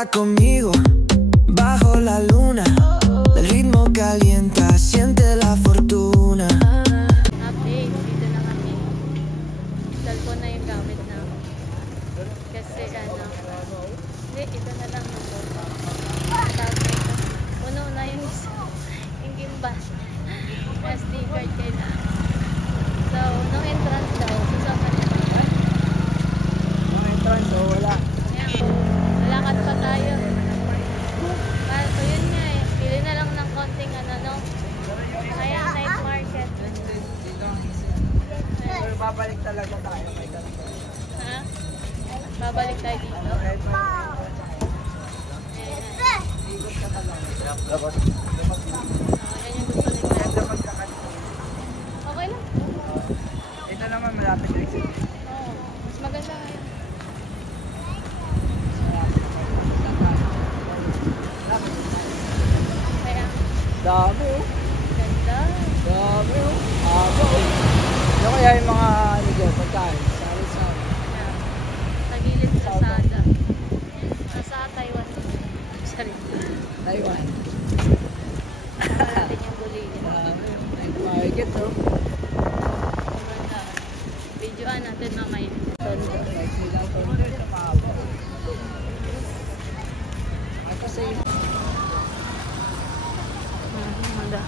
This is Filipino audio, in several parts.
Baila conmigo bajo la luna, el ritmo calienta, siente la fortuna. Update, dito na kami. Cellphone na yung gamit na. Kasi hindi, ito na lang ako. Puno na yung gimbal. SD card kailangan. So, no entrance daw. Sasama na ba? No entrance, o wala. Lakad pa tayo. So, yun nga eh. Pili na lang ng konting no? Kaya night market. Pero babalik talaga tayo kay ganito. Ha? Babalik tayo dito. Ayan na. Ayan yung gusto ni Mike. Okay lang. Ito naman malapit exit. Oo. Mas maganda ngayon. Kaya, Dami oh. ganda. Dami oh. Haba oh. Yung kaya yung mga ano dyan, pagkain. Sari-sari. Kaya, tagilid sa Sada. Nasa Taiwan. Sorry. Taiwan. Wala natin yung buligin. Dami oh. Night market oh. Maganda. Videoan natin mamaya. Tondo. Like nila ito. Ito mahaba oh. Ay kasi Maganda.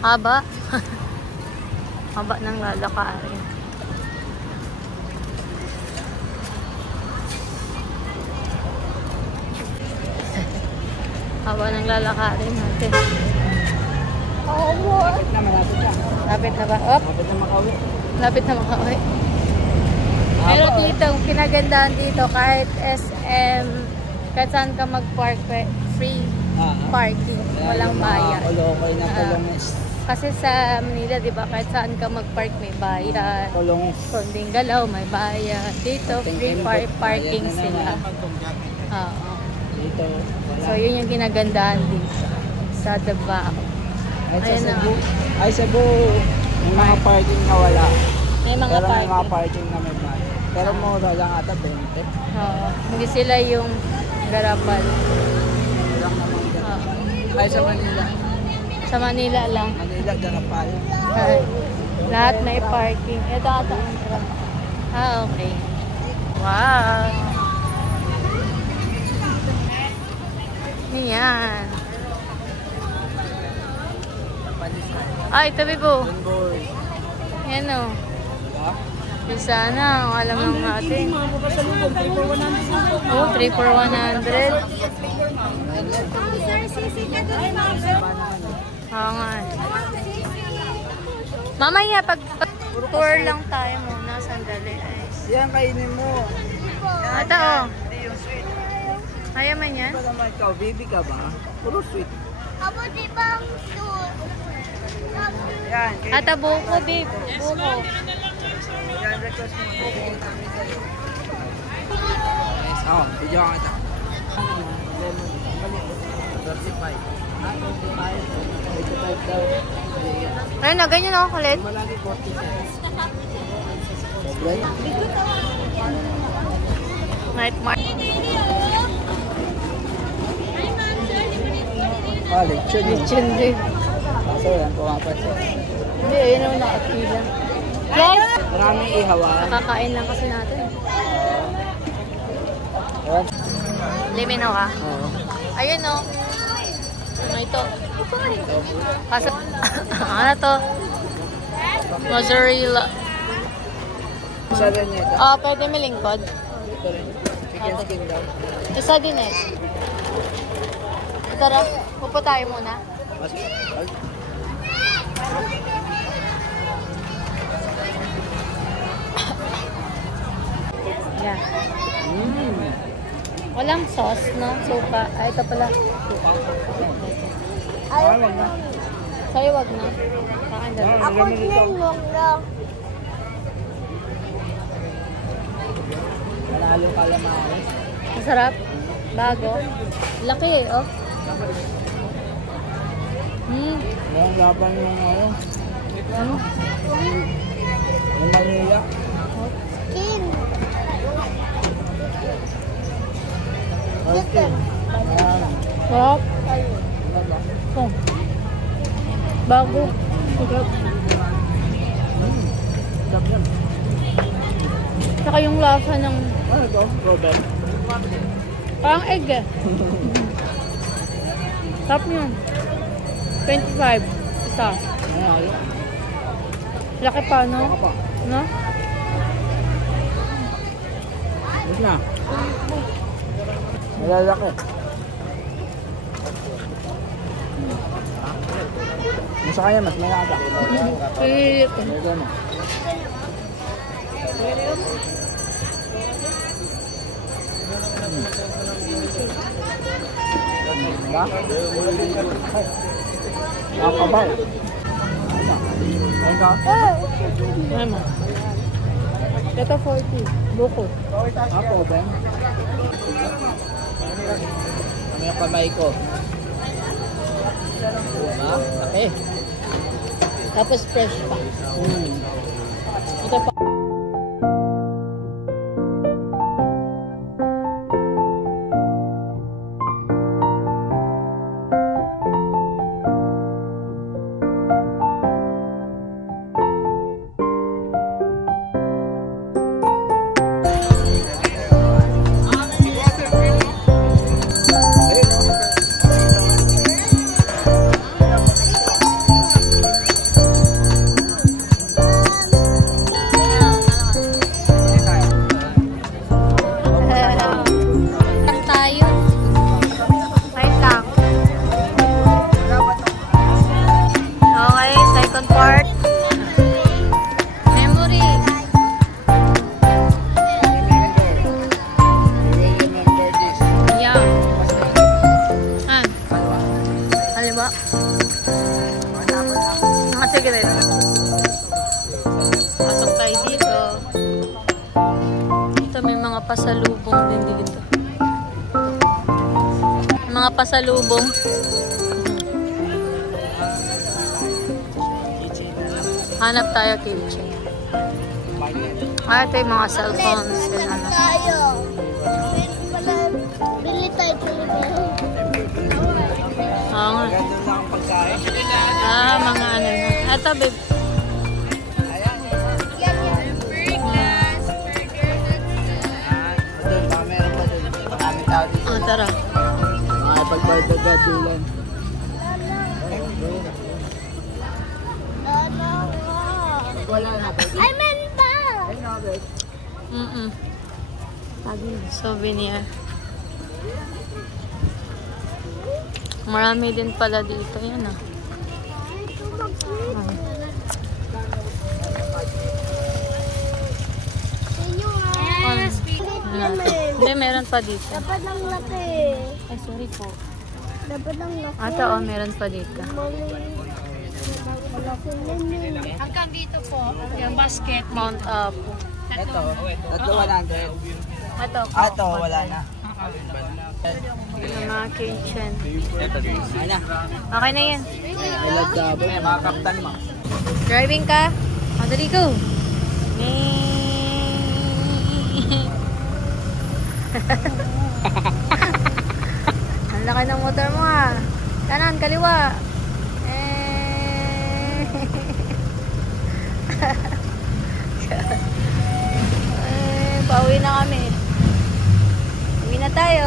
Haba. Haba ng lalakarin. Haba ng lalakarin natin. malapit na, malapit na. Lapit na ba? Op, Malapit na makauwi. lapit na makauwi. Pero Haba, oh. dito, ang kinagandahan dito, kahit SM, kahit saan ka mag-park, free parking, walang bayad. Kolokoy na kulonges. Kasi sa Manila, di ba, kahit saan ka mag-park may bayad. Kulonges. Kunding Galaw, may bayad. Dito, free parking sila. Oo. Dito. Wala. So, yun yung kinagandahan dito sa Davao. Ay, sa Ayun na. Cebu. Ay, Cebu. May mga parking na wala. May mga Pero may mga parking. parking na may bayad. Pero mura lang ata 20. Oo. Hindi sila yung garapal. Lang naman dyan. Oo. Ay, sa Manila. Sa Manila lang. Manila, Garapal. Ay, lahat may parking. Ito ata ang truck. Okay. Wow. Yan. Ay, tabi po. Yun, boy. Yan o. Diba? Di sana, ang alam lang natin. Oh, 3 for 100. Oo nga. Mamaya, pag tour lang tayo muna, sandali. Yan, kainin mo. Yan, Ito, oh. Hindi yung sweet. Kaya man yan? Ba naman ikaw, baby ka ba? Puro sweet. Abo, di ba ang tour? Yan, kainin Ata buko, babe. Buko. yan, request mo. Bibigyan namin sa'yo. Yes, oh, video ka kita. Lemon, mali. 35. 35 daw. Ayun na, ganyan ako kulit. Malagi 40 cents. Sobrang. Night market. Lechon. Lechon, babe. Kaso yan, pumapansin. Hindi, ayun ang nakapila. Yes! Maraming ihawan. Nakakain lang kasi natin. Yan. Limino ka? Oo. Ayun o. Ano ito? Kaso, ano to? Mozzarella. Isa rin ito. Ah, pwede may lingkod. Ito rin. Chicken skin daw. Isa din eh. Tara, pupo tayo muna. Ay. Yan. Mm. Walang sauce, no? Suka. Ay, ito pala. Suka. Ay, wag na. Sa'yo, wag na. Saan dalawa? Ako din, wag na. Panalo calamares. Masarap. Bago. Laki eh, oh. Yung laban yung ano. Ano? Yung Manila. Kin. Okay. Sarap. Oh. Bago. Sarap. Sarap yan. Saka yung lasa ng Ano ito? Robert. parang egg eh. Sarap yun. 25. Isa. Ano? Laki pa, no? Ano pa? No? Yes na. Malalaki. Mas kaya, mas malaka. Pilit eh. Ito na. Diba? Nakakabaw. Ayun ka? Ano mo? Ito 40. Buko. Ako, Ben. Ano yung kamay ko? Diba? Laki. Tapos fresh pa. Ito pa. Tayo. Wait lang. Okay, second part. Memory. Remember this. Yeah. Ah. Halimbawa. Sige rin. Pasok tayo dito. Ito may mga pasalubong din dito. Mga pasalubong. Hanap tayo kitchen. Ito yung mga cellphones. Yun, ano. Tayo. Bili tayo Pilipino. Oo nga. Ganda lang ang pagkain. Mga ano na. Ito, babe. Yan yan. Doon, baka meron pa doon. Maraming tao dito. Oh, tara. Makipag-bardadulan. Wala na. Ay, men pa! Ay, no, babe. Souvenir. Marami din pala dito. Yan ah. Inyo nga. Hindi, meron pa dito. Dapat lang laki. Ay, sorry po. Dapat lang laki. Ito, oh, meron pa dito. Malaki din yun. Hanggang dito po, yung basket, Mount Apo. Ito, tatlo 100. Ito, Ito, wala na. yung mga kitchen. Ay na. Okay na yan. I love Davao. Mga kaptan mo. Driving ka? Madali go. Ang laki ng motor mo ah. Kanan, kaliwa. Pauwi na kami. Uwi na tayo.